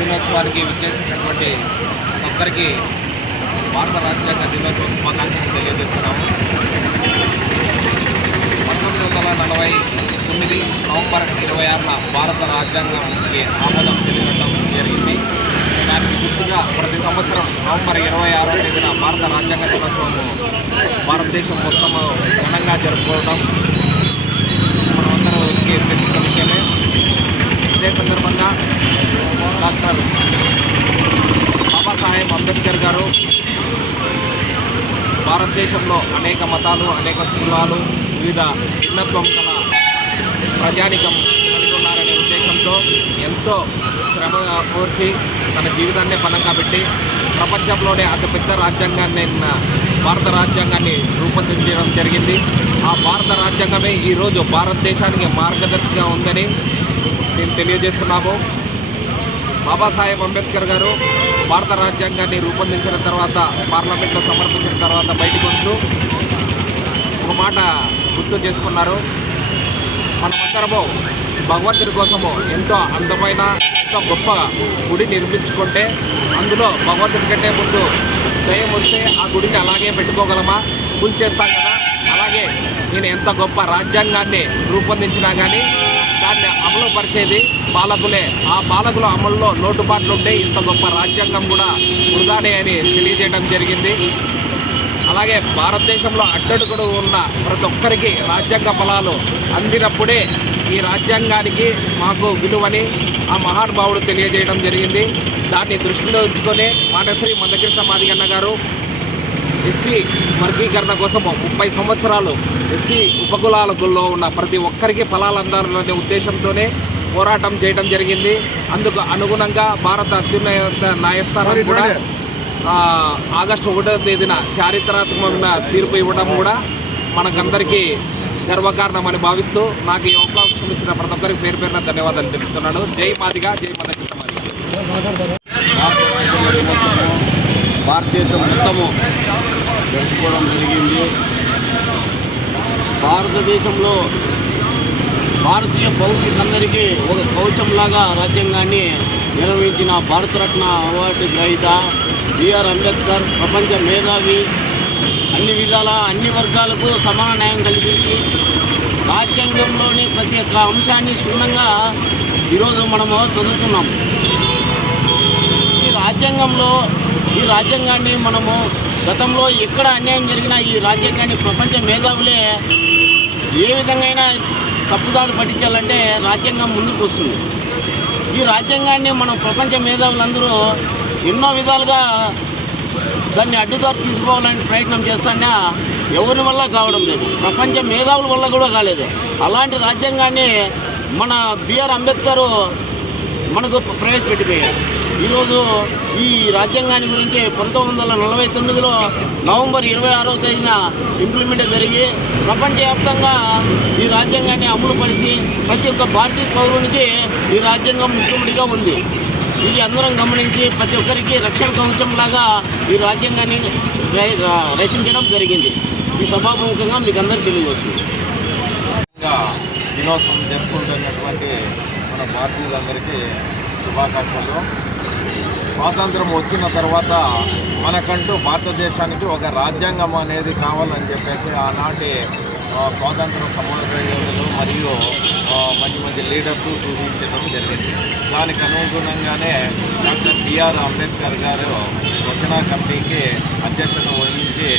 దినోత్సవానికి విచ్చేసినటువంటి ఒక్కరికి భారత రాజ్యాంగ దినోత్సవ శుభాకాంక్షలు తెలియజేస్తున్నాము. పంతొమ్మిది వందల నలభై తొమ్మిది నవంబర్ ఇరవై ఆరున భారత రాజ్యాంగానికి ఆమోదం తెలియడం జరిగింది. దానికి గుర్తుగా ప్రతి సంవత్సరం నవంబర్ ఇరవై ఆరో తేదీన భారత రాజ్యాంగ దినోత్సవము భారతదేశం మొత్తం ఘనంగా జరుపుకోవడం. మనమందరికి తెలిసిన విషయమే. ఇదే సందర్భంగా డాక్టర్ బాబాసాహెబ్ అంబేద్కర్ గారు. భారతదేశంలో అనేక మతాలు అనేక కులాలు వివిధ భిన్నత్వం గల ప్రజానికం కలిగి ఉన్నారనే ఉద్దేశంతో ఎంతో శ్రమ కోర్చి తన జీవితాన్నే పనంగా పెట్టి ప్రపంచంలోనే అతిపెద్ద రాజ్యాంగాన్ని భారత రాజ్యాంగాన్ని రూపొందించడం జరిగింది. ఆ భారత రాజ్యాంగమే ఈరోజు భారతదేశానికి మార్గదర్శిగా ఉందని మేము తెలియజేస్తున్నాము. బాబాసాహెబ్ అంబేద్కర్ గారు భారత రాజ్యాంగాన్ని రూపొందించిన తర్వాత పార్లమెంట్లో సమర్పించిన తర్వాత బయటకు వస్తూ ఒక మాట గుర్తు చేసుకున్నారు. మనమందరము భగవంతుడి కోసము ఎంతో అందమైన ఎంతో గొప్ప గుడి నిర్మించుకుంటే అందులో భగవంతుడి కంటే ముందు దయం వస్తే ఆ గుడిని అలాగే పెట్టుకోగలమా? కూల్చేస్తాం కదా. అలాగే నేను ఎంత గొప్ప రాజ్యాంగాన్ని రూపొందించినా కానీ దాన్ని అమలు పరిచేది పాలకులే. ఆ పాలకుల అమలులో లోటుపాట్లు ఉంటే ఇంత గొప్ప రాజ్యాంగం కూడా వృధానే అని తెలియజేయడం జరిగింది. అలాగే భారతదేశంలో అట్టడుగుడు ఉన్న ప్రతి ఒక్కరికి రాజ్యాంగ ఫలాలు అందినప్పుడే ఈ రాజ్యాంగానికి మాకు విలువని ఆ మహానుభావుడు తెలియజేయడం జరిగింది. దాన్ని దృష్టిలో ఉంచుకొని పాటశ్రీ మందకృష్ణ మాదిగన్న గారు ఎస్సీ వర్గీకరణ కోసం ముప్పై సంవత్సరాలు ఎస్సీ ఉపకులాలలో ఉన్న ప్రతి ఒక్కరికి ఫలాలు అందాలనే ఉద్దేశంతోనే పోరాటం చేయడం జరిగింది. అందుకు అనుగుణంగా భారత అత్యున్నత న్యాయస్థానం కూడా ఆగస్టు ఒకటో తేదీన చారిత్రాత్మకమైన తీర్పు ఇవ్వడం కూడా మనకందరికీ గర్వకారణమని భావిస్తూ నాకు ఈ అవకాశం ఇచ్చిన ప్రతి ఒక్కరికి పేరు పేరున ధన్యవాదాలు తెలుపుతున్నాను. జై మాదిగా జై రాజ్యాంగ దినోత్సవం భారతదేశం మొత్తము జరుపుకోవడం జరిగింది. భారతదేశంలో భారతీయ పౌరులందరికీ ఒక కవచంలాగా రాజ్యాంగాన్ని నిర్వహించిన భారతరత్న అవార్డు గ్రహీత బిఆర్ అంబేద్కర్ ప్రపంచ మేధావి అన్ని విధాల అన్ని వర్గాలకు సమాన న్యాయం కల్పించి రాజ్యాంగంలోని ప్రతి ఒక్క అంశాన్ని క్షుణ్ణంగా ఈరోజు మనము చదువుతున్నాం. ఈ రాజ్యాంగంలో ఈ రాజ్యాంగాన్ని మనము గతంలో ఎక్కడ అన్యాయం జరిగినా ఈ రాజ్యాంగాన్ని ప్రపంచ మేధావులే ఏ విధంగా తప్పుదాడు పట్టించాలంటే రాజ్యాంగం ముందుకు వస్తుంది. ఈ రాజ్యాంగాన్ని మనం ప్రపంచ మేధావులందరూ ఎన్నో విధాలుగా దాన్ని అడ్డుదారు తీసుకోవాలని ప్రయత్నం చేస్తానా ఎవరి వల్ల కావడం లేదు. ప్రపంచ మేధావుల వల్ల కూడా కాలేదు. అలాంటి రాజ్యాంగాన్ని మన బిఆర్ అంబేద్కర్ మనకు ప్రవేశపెట్టిపోయారు. ఈరోజు ఈ రాజ్యాంగాన్ని గురించి పంతొమ్మిది వందల నలభై తొమ్మిదిలో నవంబర్ ఇరవై ఆరవ తేదీన ఇంప్లిమెంట్ జరిగి ప్రపంచవ్యాప్తంగా ఈ రాజ్యాంగాన్ని అమలు పరిచి ప్రతి ఒక్క భారతీయ పౌరునికి ఈ రాజ్యాంగం ముఖ్యముడిగా ఉంది. ఇది అందరం గమనించి ప్రతి ఒక్కరికి రక్షణ కవచంలాగా ఈ రాజ్యాంగాన్ని రచించడం జరిగింది. ఈ సభాముఖంగా మీకు అందరికీ తెలియవస్తుంది దినోత్సవం జరుపుకుంటున్నటువంటి ఉన్న భారతీయులందరికీ శుభాకాంక్షలు. స్వాతంత్రం వచ్చిన తర్వాత మనకంటూ భారతదేశానికి ఒక రాజ్యాంగం అనేది కావాలని చెప్పేసి ఆనాటి స్వాతంత్ర సమర మరియు మంచి మంచి లీడర్స్ సూచించడం జరిగింది. దానికి అనుగుణంగానే డాక్టర్ బిఆర్ అంబేద్కర్ గారు రచనా కమిటీకి అధ్యక్షత వహించి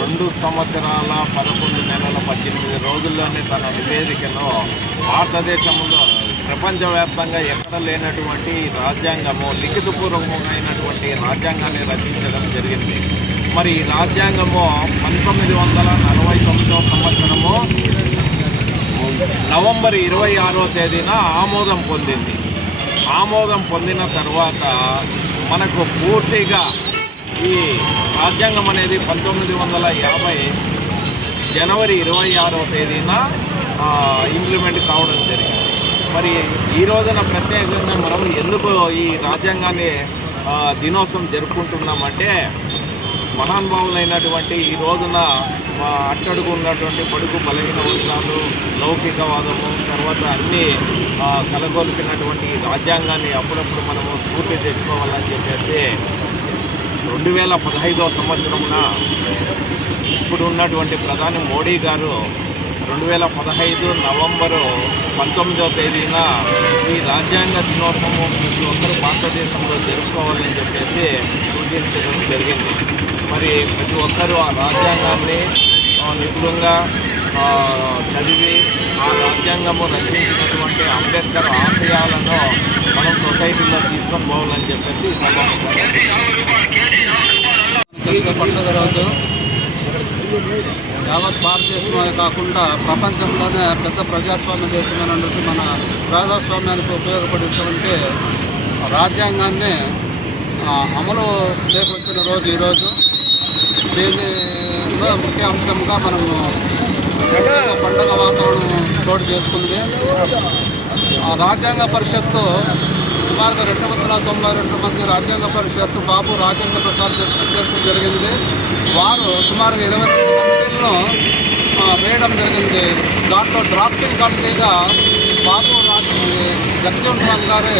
రెండు సంవత్సరాల పదకొండు నెలల పద్దెనిమిది రోజుల్లోనే తన నివేదికలో భారతదేశంలో ప్రపంచవ్యాప్తంగా ఎక్కడ లేనటువంటి రాజ్యాంగము లిఖితపూర్వకమైనటువంటి రాజ్యాంగాన్ని రచించడం జరిగింది. మరి ఈ రాజ్యాంగము పంతొమ్మిది వందల నలభై తొమ్మిదవ సంవత్సరము నవంబర్ ఇరవై ఆరో తేదీన ఆమోదం పొందింది. ఆమోదం పొందిన తర్వాత మనకు పూర్తిగా ఈ రాజ్యాంగం అనేది పంతొమ్మిది వందల యాభై జనవరి ఇరవై ఆరో తేదీన ఇంప్లిమెంట్ కావడం జరిగింది. మరి ఈ రోజున ప్రత్యేకంగా మనం ఎందుకు ఈ రాజ్యాంగాన్ని దినోత్సవం జరుపుకుంటున్నామంటే మహానుభావులైనటువంటి ఈ రోజున మా అట్టడుగు ఉన్నటువంటి పడుగు బలహీన వర్గాలు లౌకికవాదము తర్వాత అన్ని కలగొలిపినటువంటి ఈ రాజ్యాంగాన్ని అప్పుడప్పుడు మనము స్ఫూర్తి తెచ్చుకోవాలని చెప్పేసి రెండు వేల పదహైదవ సంవత్సరమున ఇప్పుడు ఉన్నటువంటి ప్రధాని మోడీ గారు రెండు వేల పదహైదు నవంబరు పంతొమ్మిదవ తేదీన ఈ రాజ్యాంగ దినోత్సవం ప్రతి ఒక్కరు భారతదేశంలో జరుపుకోవాలని చెప్పేసి సూచించడం జరిగింది. మరి ప్రతి ఒక్కరూ ఆ రాజ్యాంగాన్ని నిపుణంగా చదివి ఆ రాజ్యాంగము రచించినటువంటి అంబేద్కర్ ఆశయాలను మనం సొసైటీలో తీసుకొని పోవాలని చెప్పేసి సభ పండుగ రోజు యావత్ భారతదేశమే కాకుండా ప్రపంచంలోనే పెద్ద ప్రజాస్వామ్య దేశమైనటువంటి మన ప్రజాస్వామ్యానికి ఉపయోగపడేటువంటి రాజ్యాంగాన్ని అమలు చేపట్టిన రోజు ఈరోజు. దీనిలో ముఖ్య అంశంగా మనము పండుగ వాతావరణం చోటు చేసుకుంది. ఆ రాజ్యాంగ పరిషత్తు సుమారుగా రెండు వందల తొంభై రెండు మంది రాజ్యాంగ పరిషత్తు బాబు రాజేంద్ర ప్రసాద్ అధ్యక్షుడు జరిగింది. వారు సుమారుగా ఇరవై రెండు కమిటీలను వేయడం జరిగింది. దాంట్లో డ్రాఫ్టింగ్ కమిటీగా బాబు రాజేంద్ర జగజీవన్ రామ్ గారు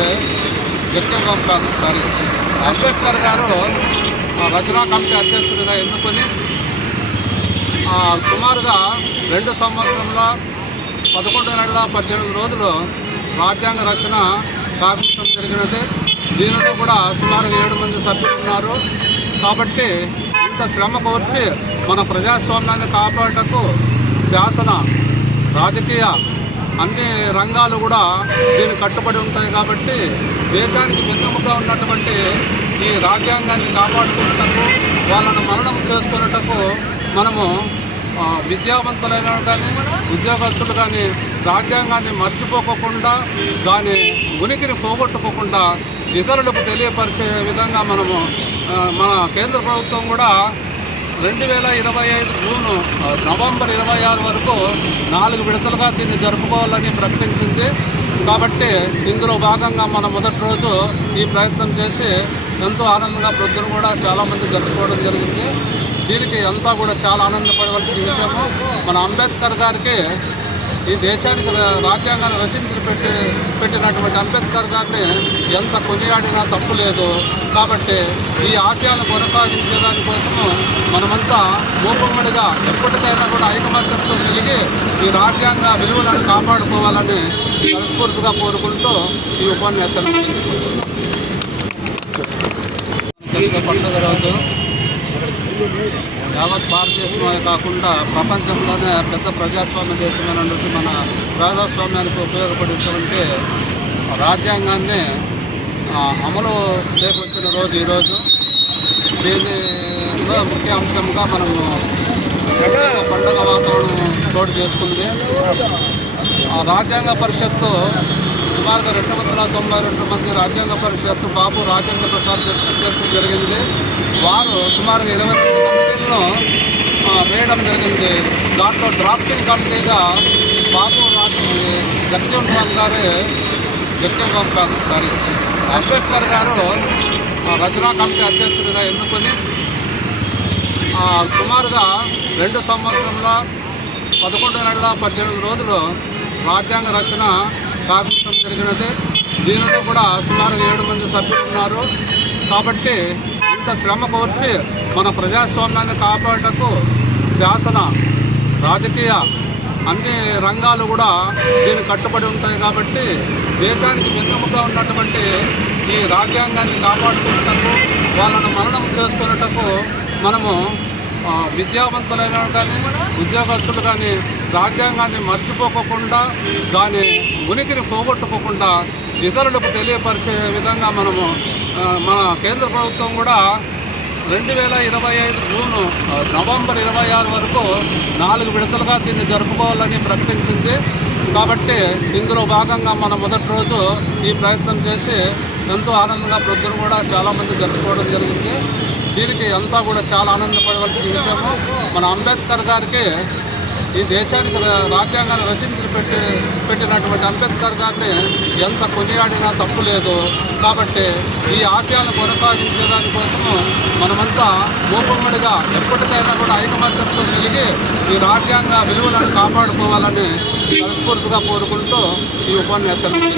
జగజీవన్ రామ్ కాదు సారీ అంబేద్కర్ గారు రచనా కమిటీ అధ్యక్షుడిగా ఎన్నుకొని సుమారుగా రెండు సంవత్సరంలో పదకొండు నెలల పద్దెనిమిది రోజులు రాజ్యాంగ రచన కావించడం జరిగినది. దీనిలో కూడా సుమారు ఏడు మంది సభ్యులు ఉన్నారు. కాబట్టి ఇంత శ్రమకు వచ్చి మన ప్రజాస్వామ్యాన్ని కాపాడటకు శాసన రాజకీయ అన్ని రంగాలు కూడా దీనికి కట్టుబడి ఉంటాయి కాబట్టి దేశానికి వెన్నుముగా ఉన్నటువంటి ఈ రాజ్యాంగాన్ని కాపాడుకున్నటకు వాళ్ళను మరణం చేసుకున్నటకు మనము విద్యావంతులైన కానీ ఉద్యోగస్తులు కానీ రాజ్యాంగాన్ని మర్చిపోకుండా దాని ఉనికిని పోగొట్టుకోకుండా ఇతరులకు తెలియపరిచే విధంగా మనము మన కేంద్ర ప్రభుత్వం కూడా రెండు వేల ఇరవై ఐదు జూను నవంబర్ ఇరవై ఆరు వరకు నాలుగు విడతలుగా దీన్ని జరుపుకోవాలని ప్రకటించింది. కాబట్టి ఇందులో భాగంగా మన మొదటి రోజు ఈ ప్రయత్నం చేసి ఎంతో ఆనందంగా ప్రొద్దున కూడా చాలామంది జరుపుకోవడం జరిగింది. దీనికి అంతా కూడా చాలా ఆనందపడవలసిన విషయము మన అంబేద్కర్ గారికి ఈ దేశానికి రాజ్యాంగాన్ని రచించి పెట్టి పెట్టినటువంటి అంబేద్కర్ గారిని ఎంత కొనియాడినా తప్పు లేదు. కాబట్టి ఈ ఆశయాలు కొనసాగించే దానికోసము మనమంతా మూపమ్మడిగా ఎప్పటికైనా కూడా ఐకమత్యంతో కలిగి ఈ రాజ్యాంగ విలువలను కాపాడుకోవాలని మనస్ఫూర్తిగా కోరుకుంటూ ఈ ఉపన్యాసాన్ని పండుగ రోజు యావత్ భారతదేశమే కాకుండా ప్రపంచంలోనే పెద్ద ప్రజాస్వామ్య దేశమైనటువంటి మన ప్రజాస్వామ్యానికి ఉపయోగపడేటువంటి రాజ్యాంగాన్ని అమలు చేపట్టిన రోజు ఈరోజు. దీనిలో ముఖ్య అంశంగా మనము పండుగ వాతావరణం చోటు చేసుకుంది. ఆ రాజ్యాంగ పరిషత్తు సుమారుగా రెండు వందల తొంభై రెండు మంది రాజ్యాంగ పరిషత్ బాబు రాజేంద్ర ప్రసాద్ అధ్యక్షుడు జరిగింది. వారు సుమారుగా ఇరవై రెండు కమిటీలను వేయడం జరిగింది. దాంట్లో డ్రాఫ్టింగ్ కమిటీగా బాబు రాజు జగజీవన్ రామ్ గారు జగజీవన్ రామ్ కాదు సారీ అంబేద్కర్ గారు రచనా కమిటీ అధ్యక్షుడిగా ఎన్నుకొని సుమారుగా రెండు సంవత్సరంలో పదకొండు నెలల పద్దెనిమిది రోజులు రాజ్యాంగ రచన కావించడం జరిగినది. దీనిలో కూడా సుమారు ఏడు మంది సభ్యులు ఉన్నారు. కాబట్టి ఇంత శ్రమ కోర్చి మన ప్రజాస్వామ్యాన్ని కాపాడటకు శాసన రాజకీయ అన్ని రంగాలు కూడా దీనికి కట్టుబడి ఉంటాయి కాబట్టి దేశానికి వెన్నుముగా ఉన్నటువంటి ఈ రాజ్యాంగాన్ని కాపాడుకున్నటకు వాళ్ళను మరణం చేసుకున్నటకు మనము విద్యావంతులైన కానీ ఉద్యోగస్తులు కానీ రాజ్యాంగాన్ని మర్చిపోకుండా దాని ఉనికిని పోగొట్టుకోకుండా ఇతరులకు తెలియపరిచే విధంగా మనము మన కేంద్ర ప్రభుత్వం కూడా రెండు వేల ఇరవై ఐదు జూను నవంబర్ ఇరవై ఆరు వరకు నాలుగు విడతలుగా దీన్ని జరుపుకోవాలని ప్రకటించింది. కాబట్టి ఇందులో భాగంగా మన మొదటి రోజు ఈ ప్రయత్నం చేసి ఎంతో ఆనందంగా ప్రొద్దున కూడా చాలామంది జరుపుకోవడం జరిగింది. దీనికి అంతా కూడా చాలా ఆనందపడవలసిన విషయము. మన అంబేద్కర్ గారికి ఈ దేశానికి రాజ్యాంగాన్ని రచించి పెట్టి పెట్టినటువంటి అంబేద్కర్ గారిని ఎంత కొనియాడినా తప్పు లేదు. కాబట్టి ఈ ఆశయాలను కొనసాగించే దానికోసము మనమంతా మూపముడిగా ఎప్పటికైనా కూడా ఐకమత్యంతో కలిగి ఈ రాజ్యాంగ విలువలను కాపాడుకోవాలని మనస్ఫూర్తిగా కోరుకుంటూ ఈ ఉపన్యాసాన్ని